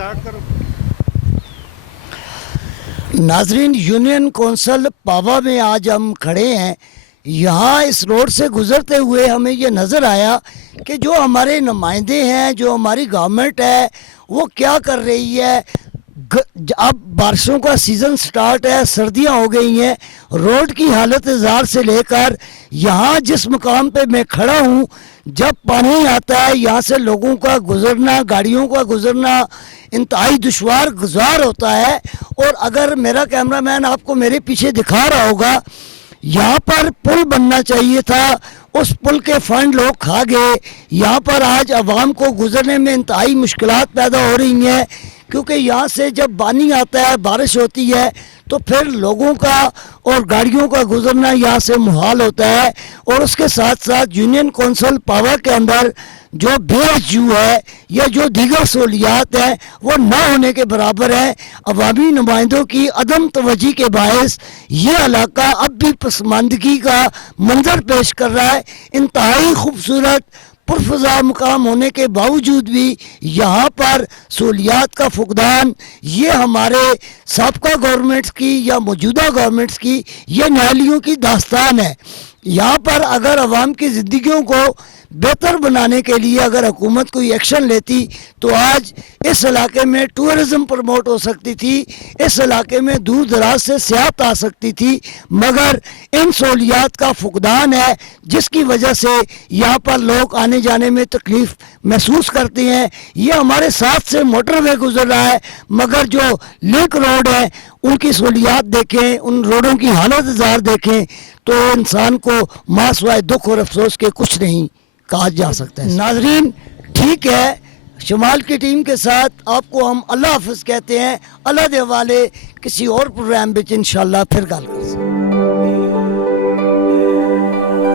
Start करो। नाजरीन, union council पावा में आज हम खड़े हैं। यहाँ इस रोड से गुजरते हुए हमें ये नज़र आया कि जो हमारे नुमाइंदे हैं, जो हमारी गवर्नमेंट है, वो क्या कर रही है। अब बारिशों का सीज़न स्टार्ट है, सर्दियाँ हो गई हैं, रोड की हालत जार से लेकर यहाँ जिस मुकाम पे मैं खड़ा हूँ, जब पानी आता है यहाँ से लोगों का गुज़रना, गाड़ियों का गुज़रना इंतहाई दुश्वार गुजार होता है। और अगर मेरा कैमरामैन आपको मेरे पीछे दिखा रहा होगा, यहाँ पर पुल बनना चाहिए था, उस पुल के फंड लोग खा गए। यहाँ पर आज आवाम को गुजरने में इंतहाई मुश्किलात पैदा हो रही हैं, क्योंकि यहाँ से जब पानी आता है, बारिश होती है, तो फिर लोगों का और गाड़ियों का गुजरना यहाँ से मुहाल होता है। और उसके साथ साथ यूनियन कौंसिल पावा के अंदर जो BHU है या जो दीगर सहूलियात हैं वो न होने के बराबर है। अवामी नुमाइंदों की अदम तवज्जो के बायस ये इलाका अब भी पसमानदगी का मंजर पेश कर रहा है। इंतहाई खूबसूरत पुरफजा मुकाम होने के बावजूद भी यहाँ पर सहूलियात का फुकदान, ये हमारे साबका गवर्नमेंट्स की या मौजूदा गवर्नमेंट्स की ये नालियों की दास्तान है। यहाँ पर अगर आवाम की ज़िंदगियों को बेहतर बनाने के लिए अगर हुकूमत कोई एक्शन लेती तो आज इस इलाके में टूरिज़म प्रमोट हो सकती थी, इस इलाके में दूर दराज से सियाहत आ सकती थी। मगर इन सहूलियात का फुकदान है, जिसकी वजह से यहाँ पर लोग आने जाने में तकलीफ़ महसूस करते हैं। ये हमारे साथ से मोटरवे गुजर रहा है, मगर जो लिंक रोड है उनकी सहूलियात देखें, उन रोडों की हालत ज़ार देखें, तो इंसान को मासवाए दुख और अफसोस के कुछ नहीं कहा जा सकता है। नाजरीन, ठीक है, शमाल की टीम के साथ आपको हम अल्लाह हाफिज़ कहते हैं। अल्लाह दे हवाले किसी और प्रोग्राम में इंशाअल्लाह फिर गल कर